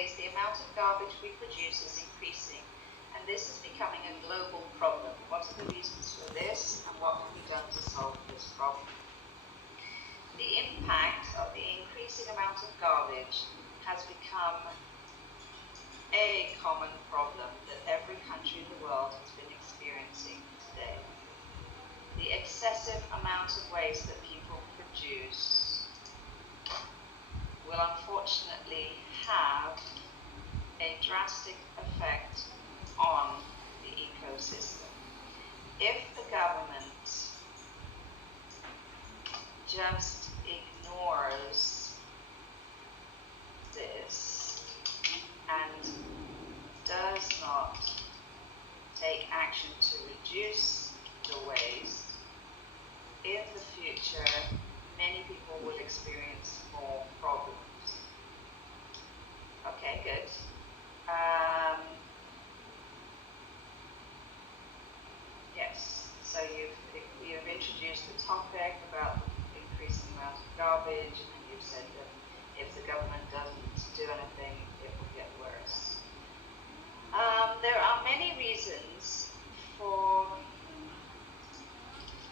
days, the amount of garbage we produce is increasing, and this is becoming a global problem. What are the reasons for this, and what can be done to solve this problem? The impact of the increasing amount of garbage has become a common problem that every country in the world has been experiencing today. The excessive amount of waste that people produce will unfortunately have a drastic effect on the ecosystem. If the government just ignores this and does not take action to reduce the waste, in the future many people will experience more problems. Okay, good. Yes, so you've introduced the topic about the increasing amount of garbage, and you've said that if the government doesn't do anything, it will get worse. There are many reasons for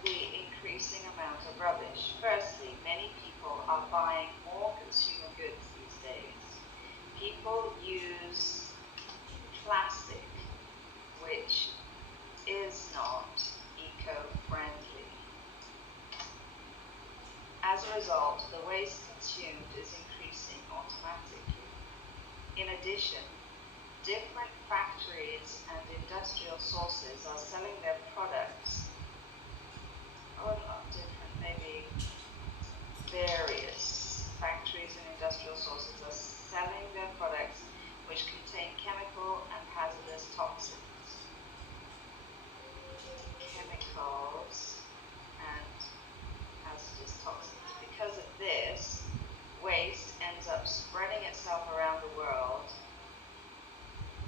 the increasing amount of rubbish. Firstly, many people are buying more consumer goods these days. People use plastic, which is not eco-friendly. As a result, the waste consumed is increasing automatically. In addition, different factories and industrial sources are selling their products, or not different, maybe various factories and industrial sources are selling their products which contain chemical and hazardous toxins. Chemicals and hazardous toxins. Because of this, waste ends up spreading itself around the world.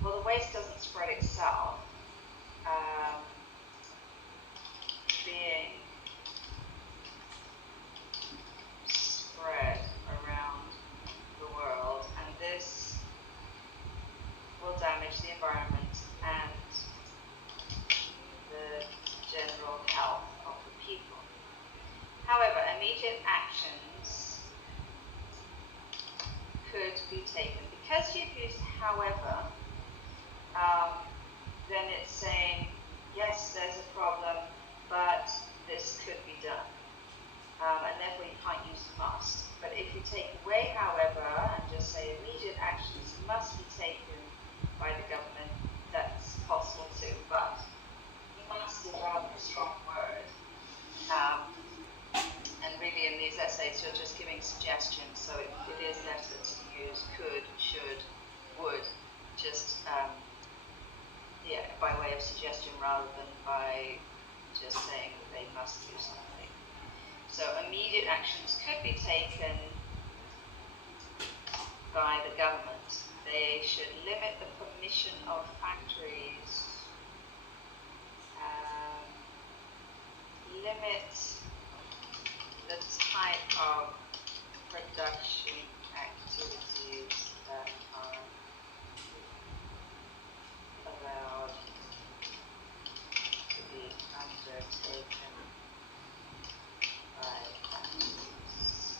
Well, the waste doesn't spread itself, being spread around the world, and this will damage the environment and the general health of the people. However, immediate actions could be taken. Because you've used however, then it's saying, yes, there's a problem, but this could be done. And therefore you can't use must. But if you take away however and just say immediate actions must be taken by the government, that's possible too. But must is a rather strong word. And really in these essays you're just giving suggestions, so it is better to use could, should, would, just by way of suggestion rather than by just saying that they must do something. So immediate actions could be taken by the government. They should limit the permission of factories, limit the type of production activities that are allowed to be undertaken by factories.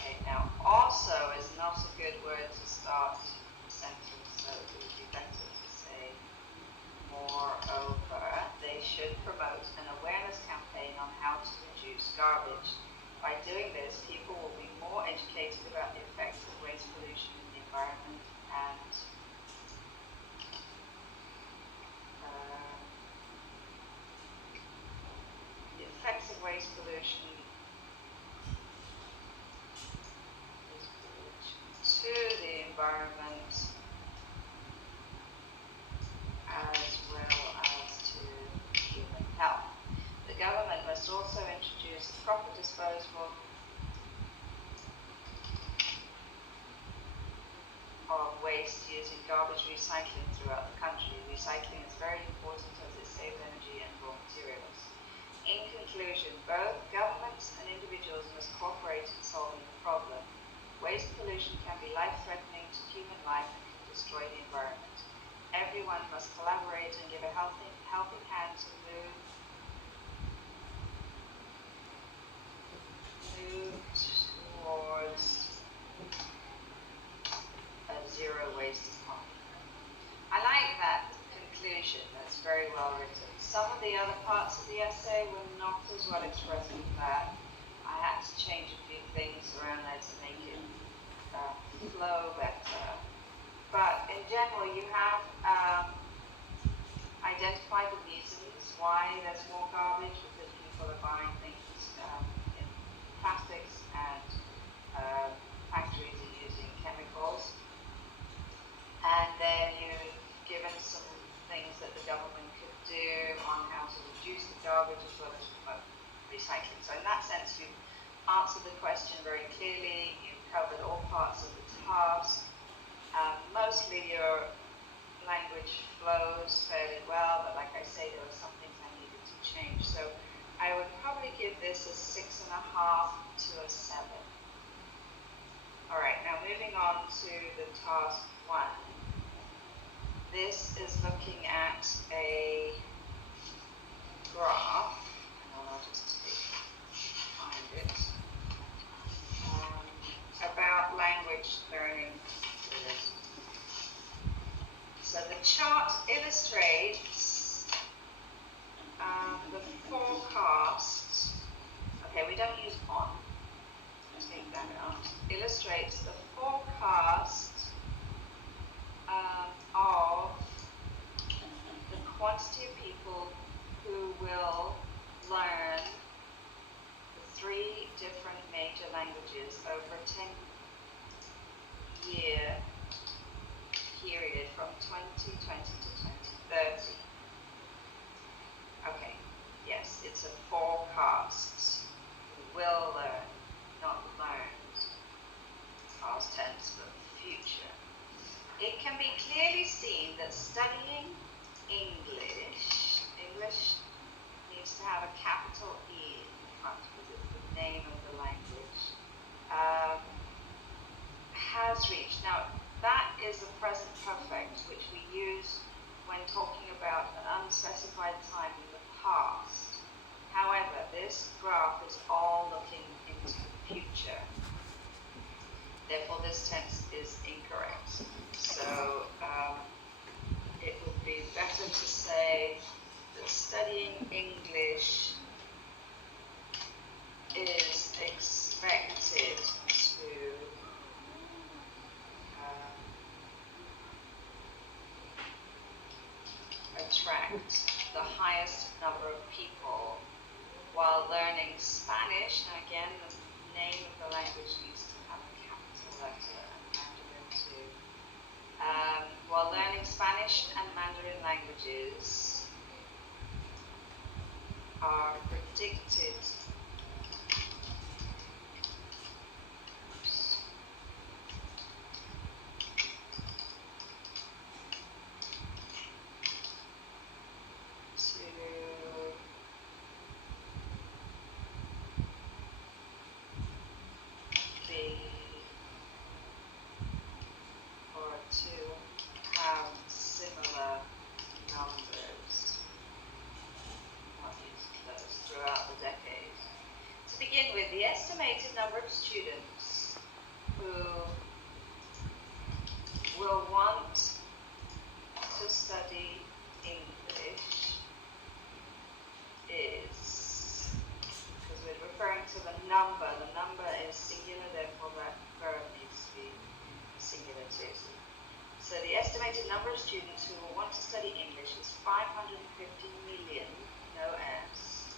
Okay, now also is not a good word to start a sentence, so it would be better to say moreover. They should promote an awareness campaign on how to reduce garbage. By doing this, people will be more educated about the effects of waste pollution in the environment and the effects of waste pollution to the environment as well as to human health. The government must also introduce proper disposal of waste using garbage recycling throughout the country. Recycling is very important as it saves energy and raw materials. In conclusion, both governments and individuals must cooperate in solving the problem. everyone must collaborate and give a helping hand to move towards a zero waste economy. I like that conclusion. That's very well written. Some of the other parts of the essay were not as well expressed as that. I had to change a few things around there to make it flow better. But in general, you have identified the reasons why there's more garbage, because people are buying things in plastics and factories are using chemicals. And then you've given some things that the government could do on how to reduce the garbage as well as recycling. So in that sense, you've answered the question very clearly. You've covered all parts of the task. Mostly your language flows fairly well, but like I say, there were some things I needed to change. So I would probably give this a 6.5 to a 7. All right, now moving on to the task 1. This is looking at a graph, and I'll just find it, about language learning. So the chart illustrates the forecast. Okay, we don't use on. Take that out. Illustrates the forecast of the quantity of people who will learn the 3 different major languages over a 10-year period from 2020 to 2030. Okay, yes, it's a forecast. Will learn, not learned. Past tense, but future. It can be clearly seen that studying English needs to have a capital E in front because it's the name of the language, has reached. Now, that is a present perfect, which we use when talking about an unspecified time in the past. However, this graph is all looking into the future. Therefore, this tense is incorrect. So, it would be better to say that studying English is expected to attract the highest number of people, while learning Spanish. Now again, the name of the language needs to have a capital letter, and Mandarin too. While learning Spanish and Mandarin languages are predicted to have similar numbers throughout the decade. To begin with, the estimated number of students who will want to study English is, because we're referring to the number is singular, therefore that verb needs to be singular too. So the estimated number of students who will want to study English is 550 million, no S,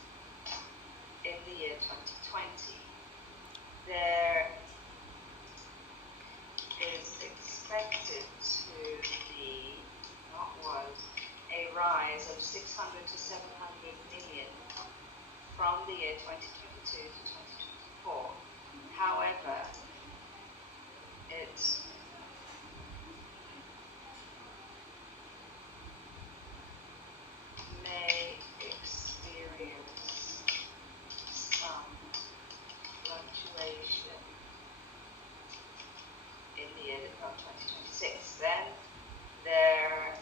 in the year 2020. There is expected to be, not was, a rise of 600 to 700 million from the year 2022 to 2024. However, it may experience some fluctuation in the year of 2026. Then there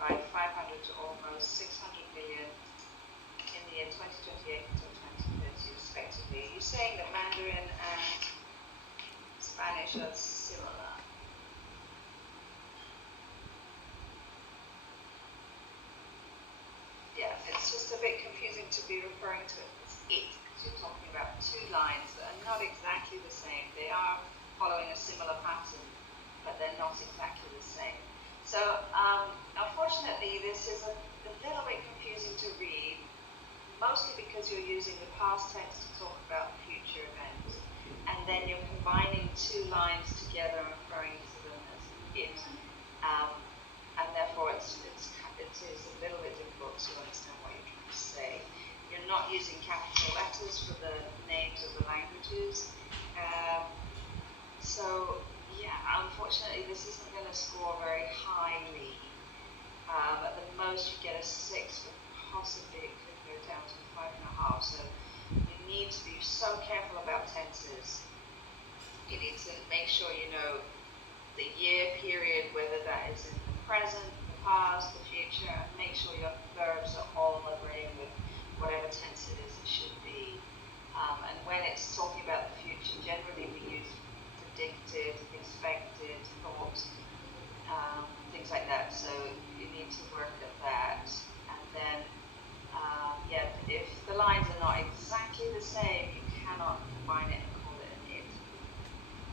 by 500 to almost 600 million in the year 2028 until 2030 respectively. You're saying that Mandarin and Spanish are similar. Yeah, it's just a bit confusing to be referring to it as it, because you're talking about two lines that are not exactly the same. They are following a similar pattern, but they're not exactly the same. So, unfortunately, this is a little bit confusing to read, mostly because you're using the past tense to talk about future events, and then you're combining two lines together and referring to them as it. And therefore it is a little bit difficult to understand what you're trying to say. You're not using capital letters for the names of the languages. So yeah, unfortunately this isn't going to score very highly. At the most you get a 6, but possibly it could go down to 5.5. So you need to be so careful about tenses. You need to make sure you know the year period, whether that is in the present, the past, the future, and make sure your verbs are all agreeing with whatever tense it is it should be. And when it's talking about the future, generally we use predicted, expected, thought, things like that. So you need to work at that. And then, yeah, if the lines are not exactly the same, you cannot combine it and call it an it.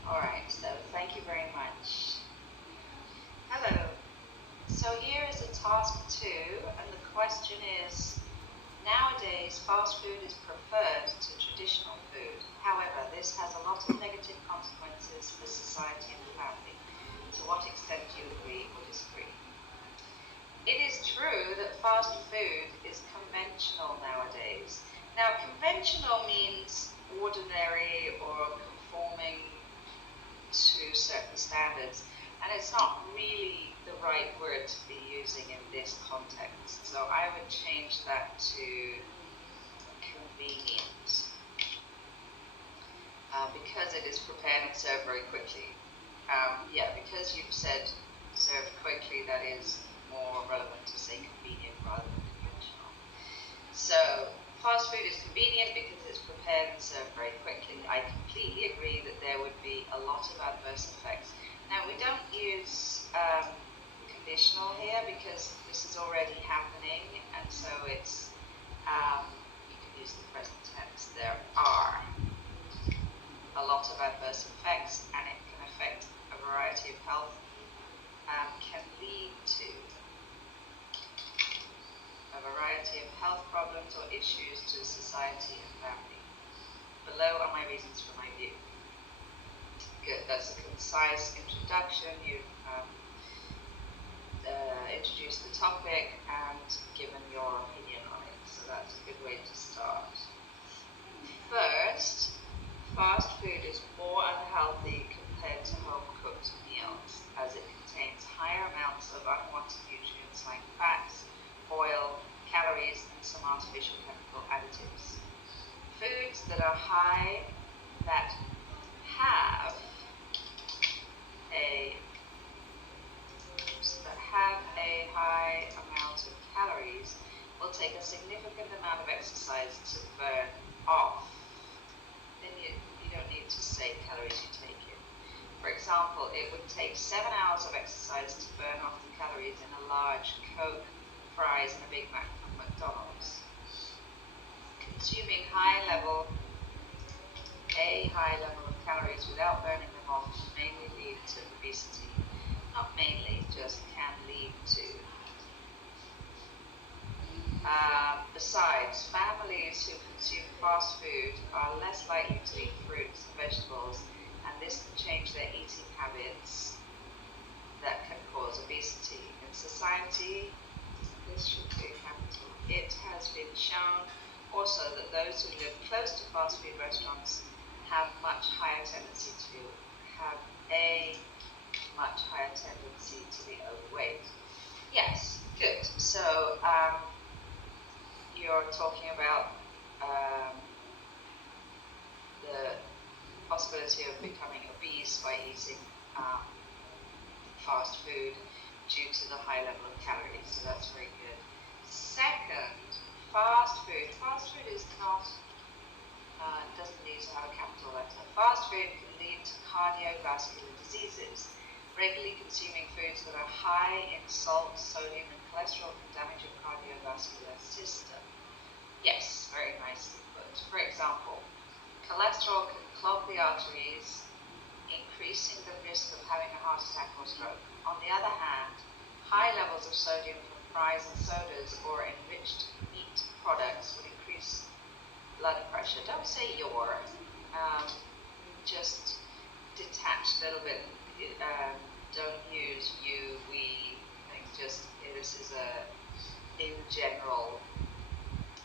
Alright, so thank you very much. Hello. So here is a task 2, and the question is, nowadays fast food is preferred to traditional food. However, this has a lot of negative consequences for society and family. To what extent do you agree or disagree? It is true that fast food is conventional nowadays. Now, conventional means ordinary or conforming to certain standards, and it's not really the right word to be using in this context. So I would change that to convenient, because it is prepared and served very quickly. Yeah, because you've said served quickly, that is more relevant to say convenient rather than conventional. So fast food is convenient because it's prepared and served very quickly. I completely agree that there would be a lot of adverse effects. Now, we don't use conditional here because this is already happening, and so it's, you can use the present tense. There are a lot of adverse effects, and it can affect a variety of health, can lead to a variety of health problems or issues to society and family. Below are my reasons for my view. Good, that's a concise introduction. You've introduced the topic and given your opinion on it, so that's a good way to start. First, fast food is more unhealthy compared to home-cooked meals, as it contains higher amounts of unwanted nutrients like fats, oil, calories, and some artificial chemical additives. Foods that are high, that have a high amount of calories will take a significant amount of exercise to burn off. Then you don't need to say calories you take in. For example, it would take 7 hours of exercise to burn off the calories in a large Coke, fries, and a Big Mac from McDonald's. Consuming a high level of calories without burning them off may lead to obesity. Not mainly, just can lead to. Besides, families who consume fast food are less likely to eat fruits and vegetables, and this can change their eating habits that can cause obesity. In society, this should be capital. It has been shown also that those who live close to fast food restaurants have a much higher tendency to be overweight. Yes, good. So you're talking about the possibility of becoming obese by eating fast food due to the high level of calories, so that's very good. Second, fast food. Fast food is not, doesn't need to have a capital letter. Fast food can lead to cardiovascular diseases. Regularly consuming foods that are high in salt, sodium, and cholesterol can damage your cardiovascular system. Yes, very nicely put. For example, cholesterol can clog the arteries, increasing the risk of having a heart attack or stroke. On the other hand, high levels of sodium from fries and sodas or enriched meat products would increase blood pressure. Don't say your, just detach a little bit. Don't use you, we, just, this is in general,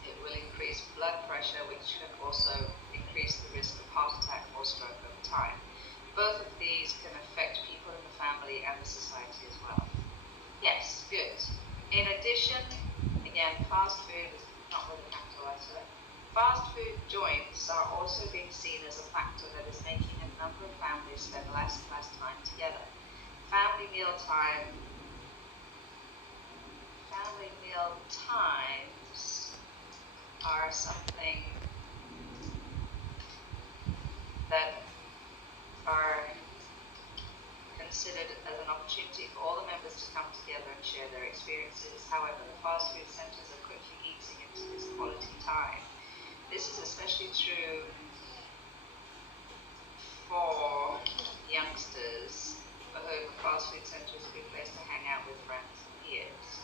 it will increase blood pressure, which can also increase the risk of heart attack or stroke over time. Both of these can affect people in the family and the society as well. Yes, good. In addition, again, fast food is not with a capital letter. Fast food joints are also being seen as a factor that is making a number of families spend less and less time together. Family meal times are something that are considered as an opportunity for all the members to come together and share their experiences. However, the fast food centers are quickly eating into this quality time. This is especially true for youngsters for whom a fast food center is a good place to hang out with friends and peers.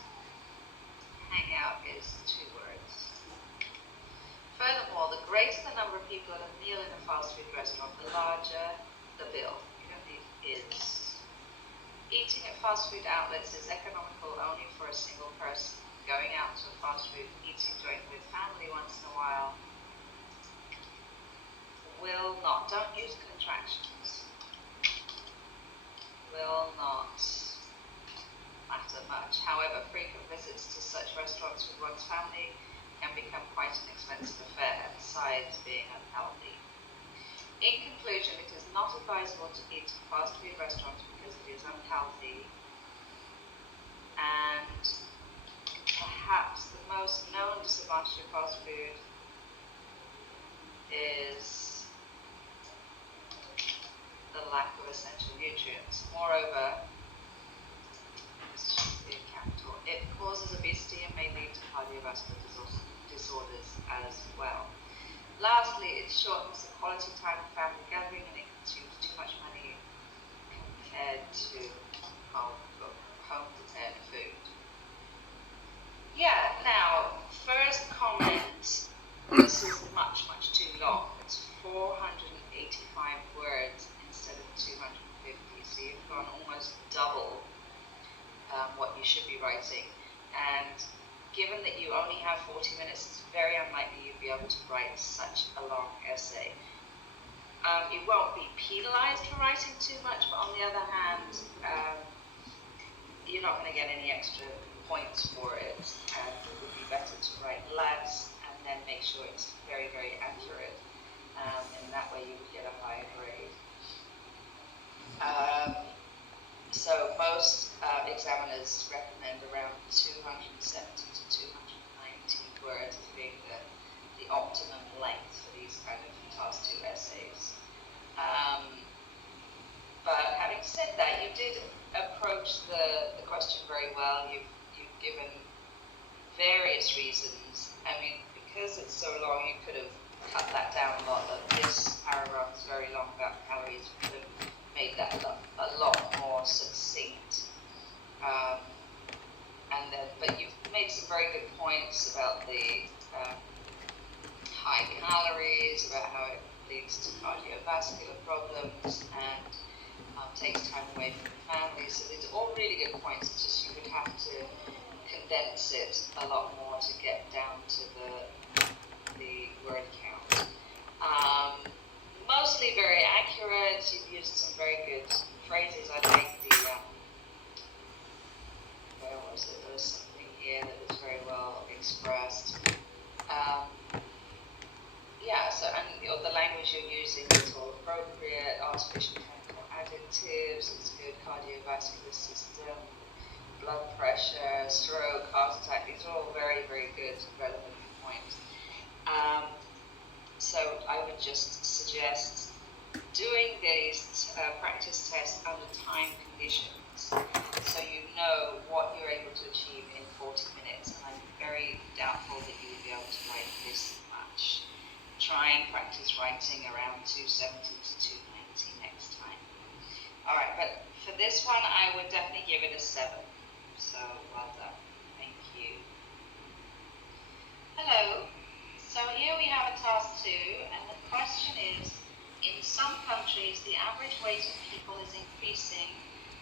Hang out is 2 words. Furthermore, the greater the number of people at a meal in a fast food restaurant, the larger the bill. You don't need is. Eating at fast food outlets is economical only for a single person. Going out to a fast food eating joint with family once in a while will not, don't use contractions, will not matter much. However, frequent visits to such restaurants with one's family can become quite an expensive affair, besides being unhealthy. In conclusion, it is not advisable to eat at fast food restaurants because it is unhealthy, and perhaps the most known disadvantage of fast food is the lack of essential nutrients. Moreover, this should be in capital, it causes obesity and may lead to cardiovascular disorders as well. Lastly, it shortens the quality time of family gathering and it consumes too much money compared to home prepared food. Yeah, now, first comment, this is much too long. It's 485 words instead of 250, so you've gone almost double what you should be writing. And given that you only have 40 minutes, it's very unlikely you'd be able to write such a long essay. You won't be penalized for writing too much, but on the other hand, you're not going to get any extra points for it, and it would be better to write less and then make sure it's very accurate, and that way you would get a higher grade. So most examiners recommend around 270 to 290 words as being the optimum length for these kind of task 2 essays. But having said that, you did approach the question very well. You've given various reasons. I mean, because it's so long, you could have cut that down a lot. This paragraph is very long about calories. You could have made that a lot more succinct. But you've made some very good points about the high calories, about how it leads to cardiovascular problems and takes time away from the family. So these are all really good points. It's just you would have to condense it a lot more to get down to the word count. Mostly very accurate. You've used some very good phrases. I like the where was it? There was something here that was very well expressed. Yeah, so and the language you're using is all appropriate. Artificial chemical additives, it's good cardiovascular system, blood pressure, stroke, heart attack. These are all very, very good relevant points. So I would just suggest doing these practice tests under time conditions, so you know what you're able to achieve in 40 minutes. And I'm very doubtful that you will be able to write this much. Try and practice writing around 270 to 290 next time. All right, but for this one, I would definitely give it a 7. So well done. Thank you. Hello. So here we have a task 2, and the question is, in some countries, the average weight of people is increasing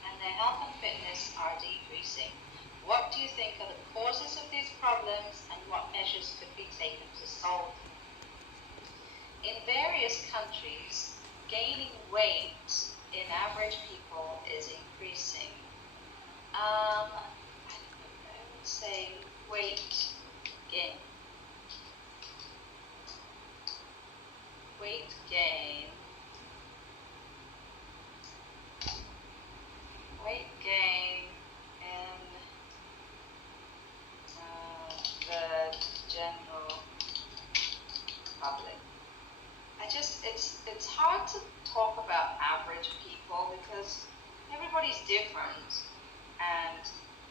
and their health and fitness are decreasing. What do you think are the causes of these problems, and what measures could be taken to solve them? In various countries, gaining weight in average people is increasing. I would say weight gain. Weight gain in the general public. It's hard to talk about average people because everybody's different and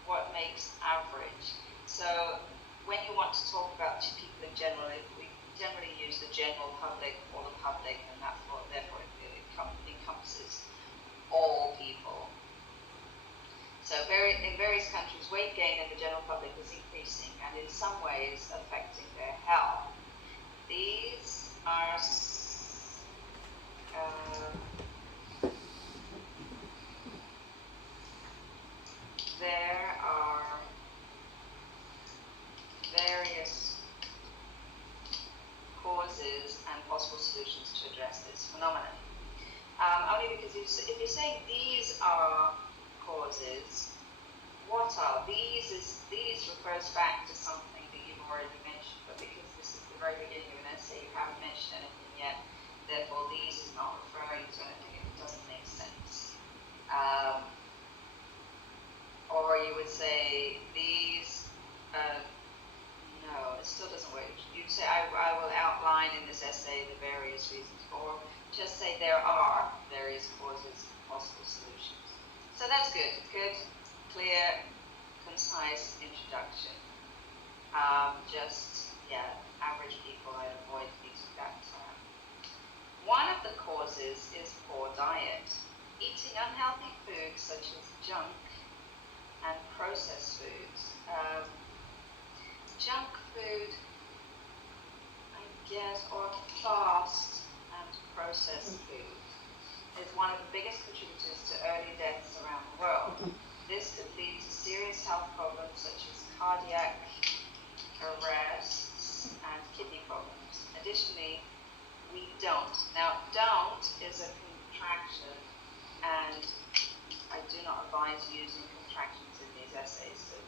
what makes average. So when you want to talk about people in general, we generally use the general public or the public, and that's what therefore it encompasses all people. So in various countries, weight gain in the general public is increasing and in some ways affecting their health. These are there are various causes and possible solutions to address this phenomenon. Only because if you say these are causes, what are these? These refers back to something that you've already mentioned, but because this is the very beginning of an essay, you haven't mentioned anything yet. Therefore, these is not referring to anything. It doesn't make sense. Or you would say these. No, it still doesn't work. You'd say I will outline in this essay the various reasons, or just say there are various causes, possible solutions. So that's good. Good, clear, concise introduction. Average people, I'd avoid using that term. One of the causes is poor diet. Eating unhealthy foods such as junk and processed foods. Junk food, I guess, or fast and processed food is one of the biggest contributors to early deaths around the world. This could lead to serious health problems such as cardiac arrests and kidney problems. Additionally, we don't. Now, don't is a contraction, and I do not advise using contractions in these essays to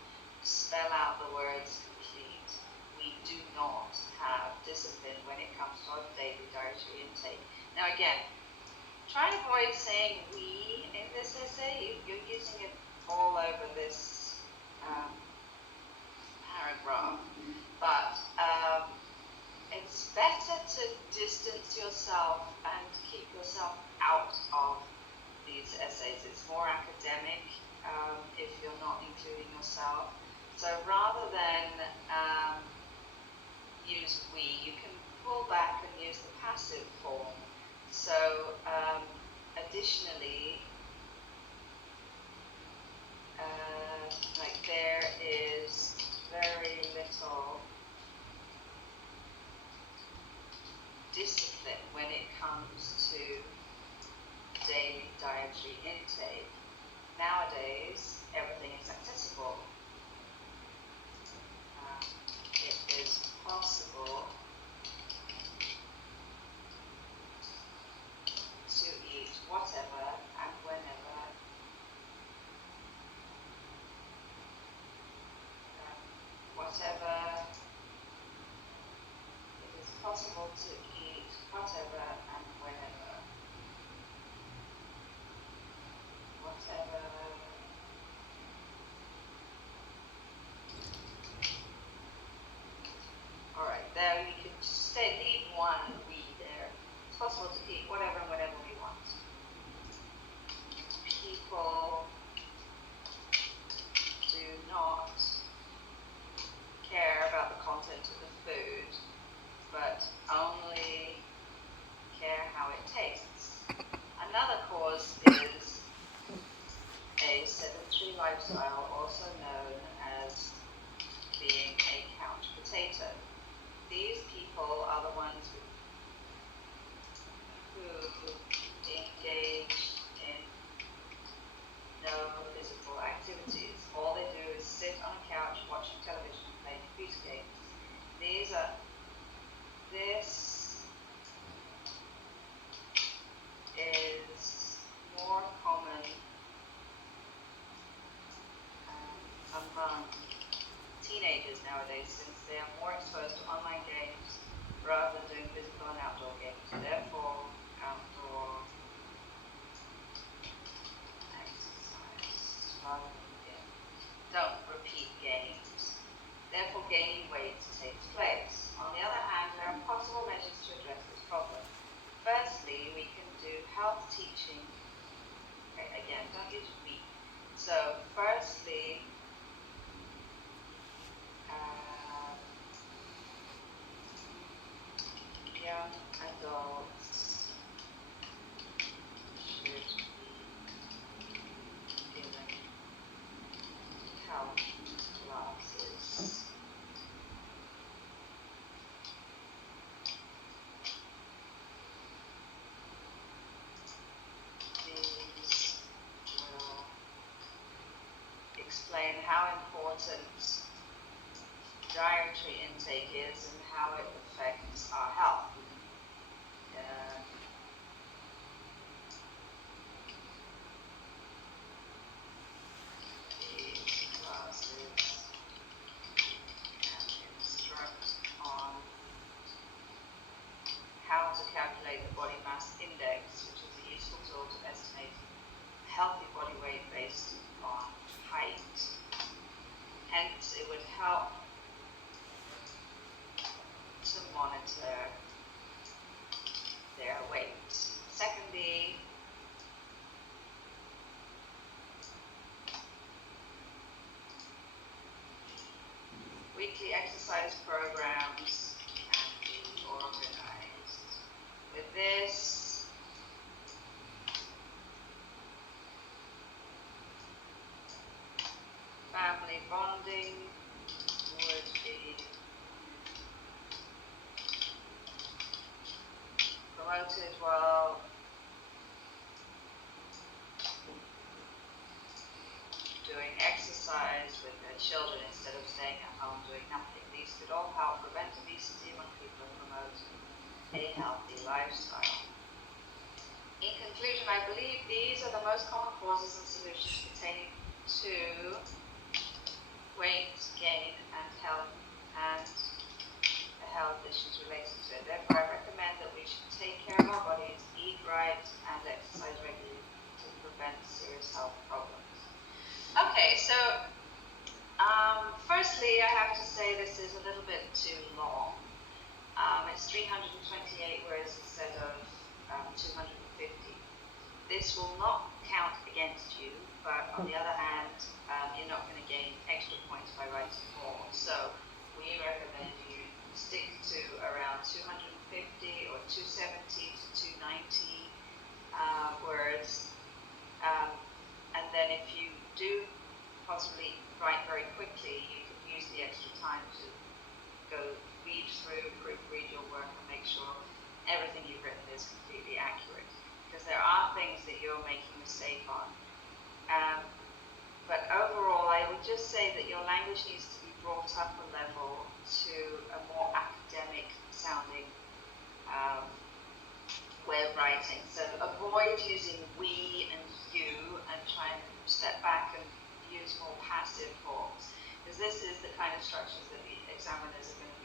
spell out the words complete. We do not have discipline when it comes to our daily dietary intake. Now again, try and avoid saying we in this essay. You're using it all over this paragraph, but it's better to distance yourself and keep yourself out of these essays. It's more academic if you're not including yourself. So rather than use we, you can pull back and use the passive form. So additionally, like there is very little discipline when it comes to daily dietary intake. Nowadays, everything is accessible. It is possible to eat whatever and whenever it is possible to eat whatever and whenever repeat whatever and whenever we want. People do not care about the content of the food, but only care how it tastes. Another cause is a sedentary lifestyle, also known as being a couch potato. These people are the ones who engage in no physical activities. All they do is sit on a couch watching television and playing computer games. This is more common among teenagers nowadays, since they are more exposed to online games rather than doing physical and outdoor games. Therefore, outdoor exercise rather than games. Don't repeat games. Therefore, gaining weight takes place. On the other hand, there are possible measures to address this problem. Firstly, we can do health teaching. Okay, again, don't use we. So, firstly, young adults should be given health classes. These will explain how important dietary intake is and how it affects our health. These classes can instruct on how to calculate the body mass index, which is a useful tool to estimate healthy body weight based on height. Hence, it would help to monitor their weight. Secondly, weekly exercise programs can be organized. With this, family bonding would be promoted while doing exercise with their children instead of staying at home doing nothing. These could all help prevent obesity among people and promote a healthy lifestyle. In conclusion, I believe these are the most common causes and solutions pertaining to weight gain and health the health issues related to it. Therefore, I recommend that we should take care of our bodies, eat right, and exercise regularly to prevent serious health problems. Okay, so firstly, I have to say this is a little bit too long. It's 328 words instead of 250. This will not count against you, but on the other hand, you're not going to gain extra points by writing more. So we recommend you stick to around 250 or 270 to 290 words. And then if you do possibly write very quickly, you can use the extra time to go read through, proofread your work and make sure everything you've written is completely accurate. Because there are things that you're making a mistake on. But overall, I would just say that your language needs to be brought up a level to a more academic sounding way of writing. So avoid using we and you and try and step back and use more passive forms, because this is the kind of structures that the examiners are going to